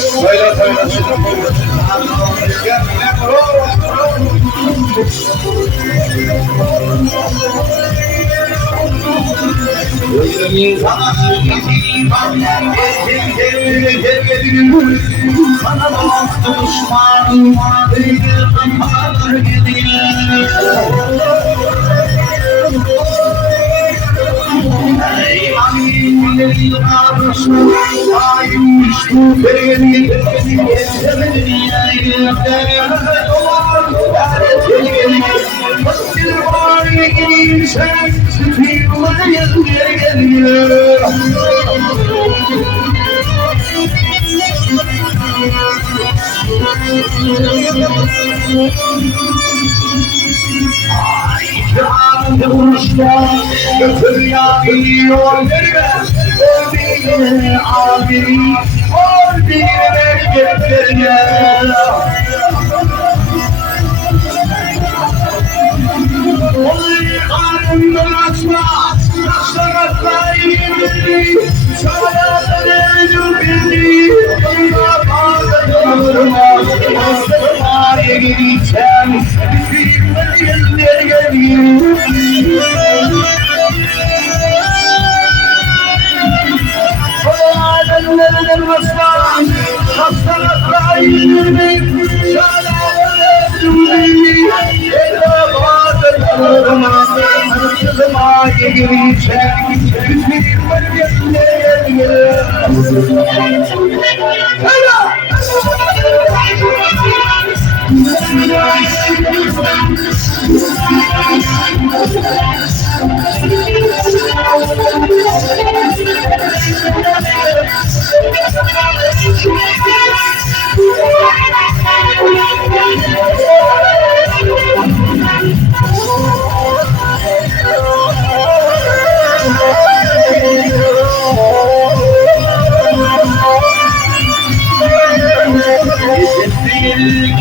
Söyle söyle. Sana dost düşman götür ya geliyor verime Öldüğüne abi Öldüğüne getirine Olayı karnımdan açma Taşlamakla ilgili Sana dönücü bildi Ona bağırma Aslığa geleceğim Bütün yerler geliyor Olaylarından asla Taşlamakla ilgili Sana dönücü bildi Kızıma geleceğim Bütün yerler geliyor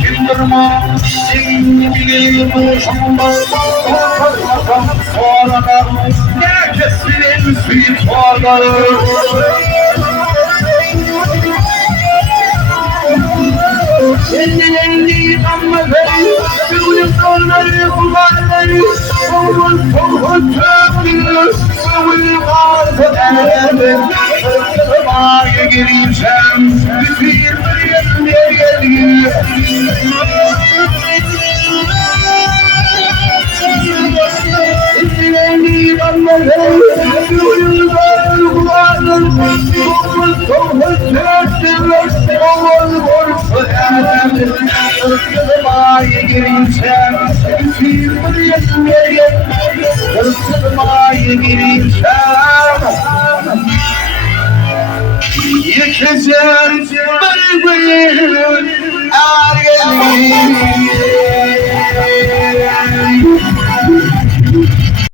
Kim durma, senin bilir bu şamba Sonra da ne kesilir süt varları Ellerini damlaları, gülün dolları kullanları Oğul tohut tökülür, oğul vardır Sırtımaya gireceğim, bütün yerine geliyor Ellerini damlaları, gülün dolları kullanları Oğul tohut tökülür, oğul vardır Sırtımaya gireceğim, bütün yerine Sırtımaya gireceğim Yıkacağım beni